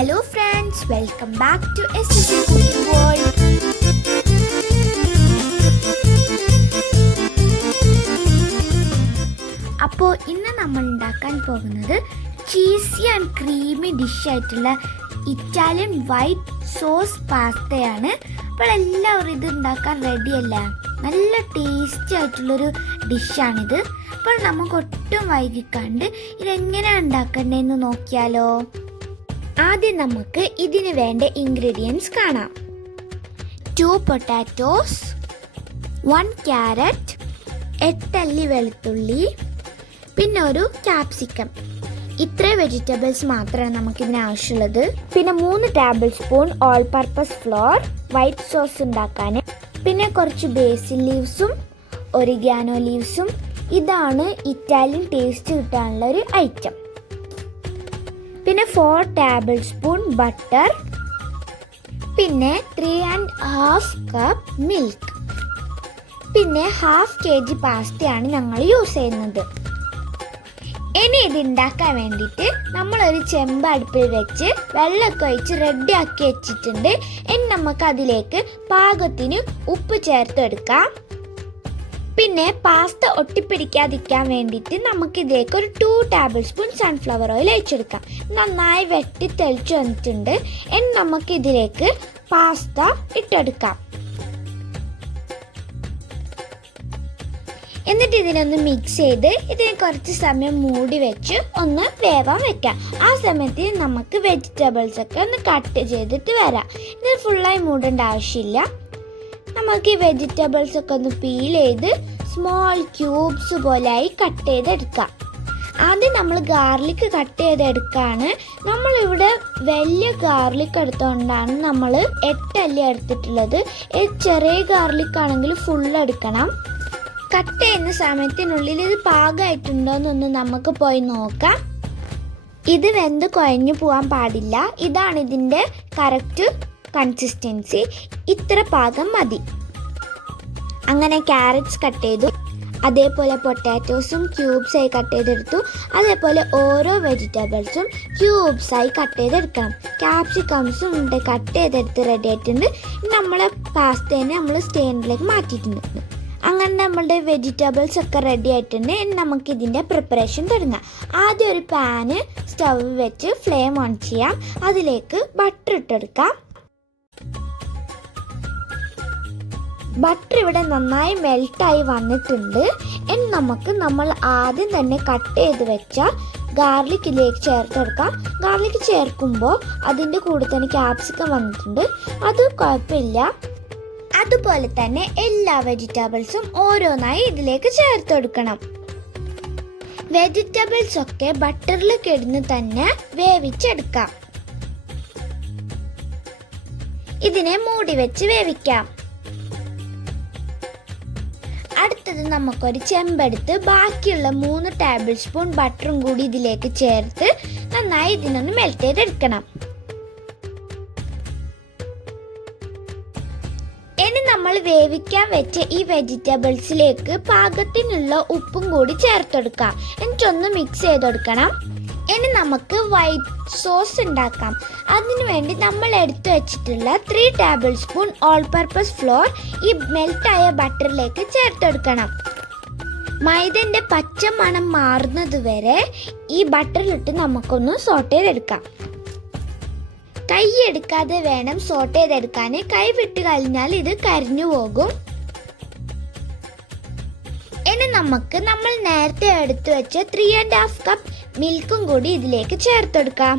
Hello friends welcome back to S S cooking അപ്പോൾ ഇന്ന് നമ്മൾ ഉണ്ടാക്കാൻ പോകുന്നത് ചീസി ആൻഡ് ക്രീമി ഡിഷായിട്ടുള്ള ഇറ്റാലിയൻ വൈറ്റ് സോസ് പാസ്തയാണ് അപ്പോൾ എല്ലാവരും ഇത് ഉണ്ടാക്കാൻ റെഡിയല്ല നല്ല ടേസ്റ്റി ആയിട്ടുള്ളൊരു ഡിഷാണിത് അപ്പോൾ നമുക്ക് ഒട്ടും വൈകിക്കാണ്ട് ഇതെങ്ങനെയാണ് ഉണ്ടാക്കേണ്ടതെന്ന് നോക്കിയാലോ. ആദ്യം നമുക്ക് ഇതിന് വേണ്ട ഇൻഗ്രീഡിയൻസ് കാണാം. ടു പൊട്ടാറ്റോസ് വൺ ക്യാരറ്റ് എട്ടല്ലി വെളുത്തുള്ളി പിന്നെ ഒരു ക്യാപ്സിക്കം ഇത്ര വെജിറ്റബിൾസ് മാത്രമാണ് നമുക്കിതിന് ആവശ്യമുള്ളത്. പിന്നെ മൂന്ന് tablespoon all purpose flour white sauce ഉണ്ടാക്കാൻ. പിന്നെ കുറച്ച് ബേസിൽ ലീവ്സും ഒറിഗാനോ ലീവ്സും ഇതാണ് ഇറ്റാലിയൻ ടേസ്റ്റ് കിട്ടാനുള്ള ഒരു ഐറ്റം പിന്നെ ഫോർ ടേബിൾ സ്പൂൺ ബട്ടർ പിന്നെ three and half cup milk പിന്നെ ഹാഫ് കെ ജി പാസ്തയാണ് ഞങ്ങൾ യൂസ് ചെയ്യുന്നത്. ഇനി ഇത് ഉണ്ടാക്കാൻ വേണ്ടിയിട്ട് നമ്മളൊരു ചെമ്പ് അടുപ്പിൽ വെച്ച് വെള്ളമൊക്കെ ഒഴിച്ച് റെഡി ആക്കി വെച്ചിട്ടുണ്ട്. ഇനി നമുക്ക് അതിലേക്ക് പാകത്തിന് ഉപ്പ് ചേർത്തെടുക്കാം. പിന്നെ പാസ്ത ഒട്ടിപ്പിടിക്കാതിരിക്കാൻ വേണ്ടിയിട്ട് നമുക്കിതിലേക്ക് ഒരു two tablespoon sunflower oil ഒഴിച്ചെടുക്കാം. നന്നായി വെട്ടി തെളിച്ചു വന്നിട്ടുണ്ട്. ഇനി നമുക്കിതിലേക്ക് പാസ്ത ഇട്ടെടുക്കാം. എന്നിട്ട് ഇതിനൊന്ന് മിക്സ് ചെയ്ത് ഇതിനെ കുറച്ച് സമയം മൂടി വെച്ച് ഒന്ന് വേവാൻ വെക്കാം. ആ സമയത്ത് നമുക്ക് വെജിറ്റബിൾസ് ഒക്കെ ഒന്ന് കട്ട് ചെയ്തിട്ട് വരാം. ഇത് ഫുള്ളായി മൂടേണ്ട ആവശ്യമില്ല. നമുക്ക് ഈ വെജിറ്റബിൾസ് ഒക്കെ ഒന്ന് പീൽ ചെയ്ത് സ്മോൾ ക്യൂബ്സ് പോലെയായി കട്ട് ചെയ്തെടുക്കാം. ആദ്യം നമ്മൾ ഗാർലിക് കട്ട് ചെയ്തെടുക്കാണ്. നമ്മളിവിടെ വലിയ ഗാർലിക് എടുത്തുകൊണ്ടാണ് നമ്മൾ എട്ടല്ലി എടുത്തിട്ടുള്ളത്. ചെറിയ ഗാർലിക് ആണെങ്കിൽ ഫുൾ എടുക്കണം. കട്ട് ചെയ്യുന്ന സമയത്തിനുള്ളിൽ ഇത് പാകമായിട്ടുണ്ടോയെന്നൊന്ന് നമുക്ക് പോയി നോക്കാം. ഇത് വെന്ത് കുഴഞ്ഞു പോകാൻ പാടില്ല. ഇതാണ് ഇതിന്റെ കറക്റ്റ് കൺസിസ്റ്റൻസി ഇത്ര പാകം മതി. അങ്ങനെ ക്യാരറ്റ്സ് കട്ട് ചെയ്തു. അതേപോലെ പൊട്ടാറ്റോസും ക്യൂബ്സായി കട്ട് ചെയ്തെടുത്തു. അതേപോലെ ഓരോ വെജിറ്റബിൾസും ക്യൂബ്സായി കട്ട് ചെയ്തെടുക്കണം. ക്യാപ്സിക്കംസും ഉണ്ട് കട്ട് ചെയ്തെടുത്ത് റെഡി ആയിട്ടുണ്ട്. നമ്മളെ പാസ്തേനെ നമ്മൾ സ്റ്റെയിനിലേക്ക് മാറ്റിയിട്ടുണ്ട്. അങ്ങനെ നമ്മളുടെ വെജിറ്റബിൾസ് ഒക്കെ റെഡി ആയിട്ടുണ്ട്. നമുക്ക് ഇതിന്റെ പ്രിപ്പറേഷൻ തുടങ്ങാം. ആദ്യം ഒരു പാന് സ്റ്റവ് വെച്ച് ഫ്ലെയിം ഓൺ ചെയ്യാം. അതിലേക്ക് ബട്ടർ ഇട്ടെടുക്കാം ബട്ടർ ഇവിടെ നന്നായി മെൽട്ടായി വന്നിട്ടുണ്ട്. ഇനി നമുക്ക് നമ്മൾ ആദ്യം തന്നെ കട്ട് ചെയ്ത് വെച്ച ഗാർലിക്കിലേക്ക് ചേർത്തെടുക്കാം ഗാർലിക് ചേർക്കുമ്പോൾ അതിന്റെ കൂടെ തന്നെ ക്യാപ്സിക്കം വന്നിട്ടുണ്ട്. അത് കുഴപ്പമില്ല. അതുപോലെ തന്നെ എല്ലാ വെജിറ്റബിൾസും ഓരോന്നായി ഇതിലേക്ക് ചേർത്തെടുക്കണം വെജിറ്റബിൾസ് ഒക്കെ ബട്ടറിൽ കിടന്ന് തന്നെ വേവിച്ചെടുക്കാം. ഇതിനെ മൂടി വെച്ച് വേവിക്കാം. അടുത്തത് നമുക്കൊരു ചെമ്പെടുത്ത് ബാക്കിയുള്ള മൂന്ന് ടേബിൾ സ്പൂൺ ബട്ടറും കൂടി ഇതിലേക്ക് ചേർത്ത് നന്നായി ഇതിനൊന്ന് മെൽറ്റ് ചെയ്തെടുക്കണം. ഇനി നമ്മൾ വേവിക്കാൻ വെച്ച ഈ വെജിറ്റബിൾസിലേക്ക് പാകത്തിനുള്ള ഉപ്പും കൂടി ചേർത്തെടുക്കാം. എന്നിട്ടൊന്ന് മിക്സ് ചെയ്തെടുക്കണം. ഇനി നമുക്ക് വൈറ്റ് സോസ് ഉണ്ടാക്കാം. അതിനു വേണ്ടി നമ്മൾ എടുത്തു വെച്ചിട്ടുള്ള three tablespoon all purpose flour ഈ മെൽറ്റായ ബട്ടറിലേക്ക് ചേർത്തെടുക്കണം മൈദന്റെ പച്ച മണം മാറുന്നത് വരെ ഈ ബട്ടറിലിട്ട് നമുക്കൊന്ന് സോട്ട് ചെയ്തെടുക്കാം. കൈ എടുക്കാതെ വേണം സോട്ട് ചെയ്തെടുക്കാൻ. കൈ വിട്ട് കഴിഞ്ഞാൽ ഇത് കരിഞ്ഞു പോകും. ഇനി നമുക്ക് നമ്മൾ നേരത്തെ എടുത്തു വെച്ച ത്രീ ആൻഡ് ഹാഫ് കപ്പ് മിൽക്കും കൂടി ഇതിലേക്ക് ചേർത്തെടുക്കാം.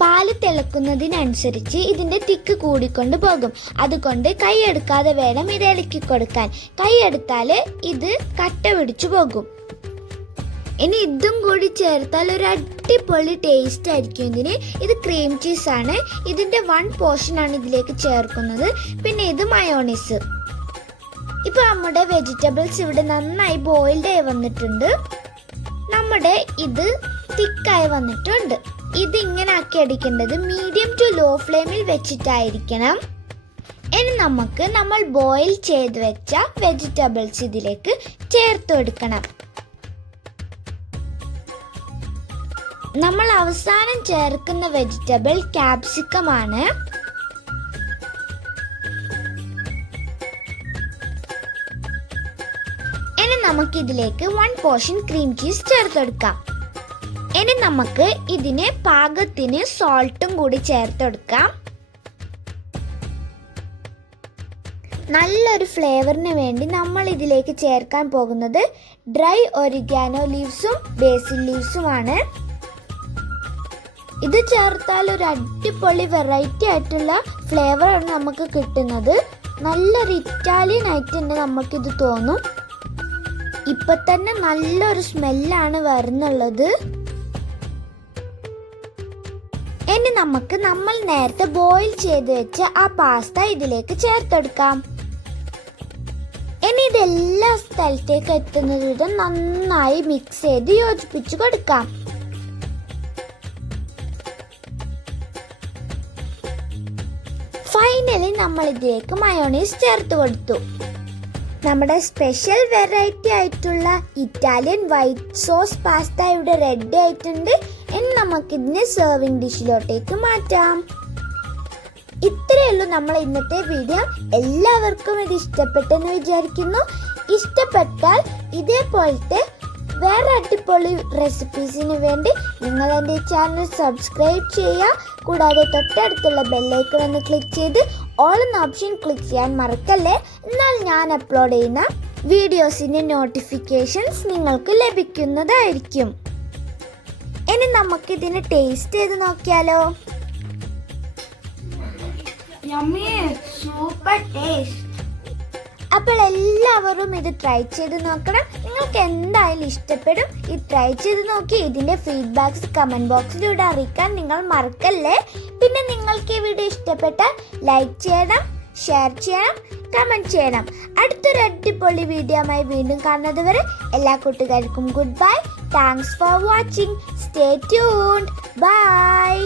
പാൽ തിളക്കുന്നതിനനുസരിച്ച് ഇതിന്റെ തിക്ക് കൂടിക്കൊണ്ട് പോകും. അതുകൊണ്ട് കൈ എടുക്കാതെ വേണം ഇത് ഇളക്കി കൊടുക്കാൻ. കൈ എടുത്താൽ ഇത് കട്ട പിടിച്ചു പോകും. ഇനി ഇതും കൂടി ചേർത്താൽ ഒരു അടിപൊളി ടേസ്റ്റ് ആയിരിക്കും ഇതിന്. ഇത് ക്രീം ചീസ് ആണ്. ഇതിന്റെ വൺ പോർഷൻ ആണ് ഇതിലേക്ക് ചേർക്കുന്നത്. പിന്നെ ഇത് മയോണീസ് ഇപ്പോൾ നമ്മുടെ വെജിറ്റബിൾസ് ഇവിടെ നന്നായി ബോയിൽഡ് ആയി വന്നിട്ടുണ്ട്. നമ്മുടെ ഇത് തിക്കായി വന്നിട്ടുണ്ട്. ഇത് ഇങ്ങനെ ആക്കി അടിക്കേണ്ടത് മീഡിയം ടു ലോ ഫ്ലെയിമിൽ വെച്ചിട്ടായിരിക്കണം. ഇനി നമുക്ക് നമ്മൾ ബോയിൽ ചെയ്ത് വെച്ച വെജിറ്റബിൾസ് ഇതിലേക്ക് ചേർത്ത് കൊടുക്കണം. നമ്മൾ അവസാനം ചേർക്കുന്ന വെജിറ്റബിൾ ക്യാപ്സിക്കം ആണ്. നമുക്ക് ഇതിലേക്ക് വൺ പോർഷൻ ക്രീം ചീസ് ചേർത്തെടുക്കാം. ഇനി നമുക്ക് ഇതിന് പാകത്തിന് സോൾട്ടും കൂടി ചേർത്തെടുക്കാം. നല്ലൊരു ഫ്ലേവറിന് വേണ്ടി നമ്മൾ ഇതിലേക്ക് ചേർക്കാൻ പോകുന്നത് ഡ്രൈ ഒരിഗാനോ ലീവ്സും ബേസിൽ ലീവ്സുമാണ് ഇത് ചേർത്താൽ ഒരു അടിപൊളി വെറൈറ്റി ആയിട്ടുള്ള ഫ്ലേവറാണ് നമുക്ക് കിട്ടുന്നത്. നല്ലൊരു ഇറ്റാലിയൻ ആയിട്ട് തന്നെ നമുക്കിത് തോന്നും. ഇപ്പൊ തന്നെ നല്ലൊരു സ്മെല്ലാണ് വരുന്നുള്ളത്. ഇനി നമുക്ക് നമ്മൾ നേരത്തെ ബോയിൽ ചെയ്ത് വെച്ച ആ പാസ്ത ഇതിലേക്ക് ചേർത്തെടുക്കാം. ഇനി ഇതെല്ലാ സ്ഥലത്തേക്ക് എത്തുന്നത് വിധം നന്നായി മിക്സ് ചെയ്ത് യോജിപ്പിച്ചു കൊടുക്കാം. ഫൈനലി നമ്മൾ ഇതിലേക്ക് മയോണീസ് ചേർത്ത് കൊടുത്തു. നമ്മുടെ സ്പെഷ്യൽ വെറൈറ്റി ആയിട്ടുള്ള ഇറ്റാലിയൻ വൈറ്റ് സോസ് പാസ്ത ഇവിടെ റെഡി ആയിട്ടുണ്ട്. ഇനി നമുക്കിതിനെ സെർവിങ് ഡിഷിലോട്ടേക്ക് മാറ്റാം. ഇത്രയേ ഉള്ളൂ നമ്മൾ ഇന്നത്തെ വീഡിയോ എല്ലാവർക്കും ഇത് ഇഷ്ടപ്പെട്ടെന്ന് വിചാരിക്കുന്നു. ഇഷ്ടപ്പെട്ടാൽ ഇതേപോലത്തെ വേറെ അടിപൊളി റെസിപ്പീസിന് വേണ്ടി നിങ്ങൾ എന്റെ ചാനൽ സബ്സ്ക്രൈബ് ചെയ്യുക. കൂടാതെ തൊട്ടടുത്തുള്ള ബെല്ലൈക്കൺ ഒന്ന് ക്ലിക്ക് ചെയ്ത് ഓൾ എന്ന ഓപ്ഷൻ ക്ലിക്ക് ചെയ്യാൻ മറക്കല്ലേ? എന്നാൽ ഞാൻ അപ്ലോഡ് ചെയ്യുന്ന വീഡിയോസിന്റെ നോട്ടിഫിക്കേഷൻസ് നിങ്ങൾക്ക് ലഭിക്കുന്നതായിരിക്കും. ഇനി നമുക്കിതിന് ടേസ്റ്റ് ചെയ്ത് നോക്കിയാലോ? സൂപ്പർ ടേസ്റ്റ് അപ്പോൾ എല്ലാവരും ഇത് ട്രൈ ചെയ്ത് നോക്കണം. നിങ്ങൾക്ക് എന്തായാലും ഇഷ്ടപ്പെടും? ഇത് ട്രൈ ചെയ്ത് നോക്കി ഇതിന്റെ ഫീഡ്ബാക്ക്സ് കമന്റ് ബോക്സിലൂടെ അറിയിക്കാൻ നിങ്ങൾ മറക്കല്ലേ? പിന്നെ നിങ്ങൾക്ക് ഈ വീഡിയോ ഇഷ്ടപ്പെട്ടാൽ ലൈക്ക് ചെയ്യണം ഷെയർ ചെയ്യണം കമന്റ് ചെയ്യണം. അടുത്തൊരു അടിപൊളി വീഡിയോമായി വീണ്ടും കാണുന്നത് വരെ എല്ലാ കൂട്ടുകാർക്കും good bye thanks for watching stay tuned bye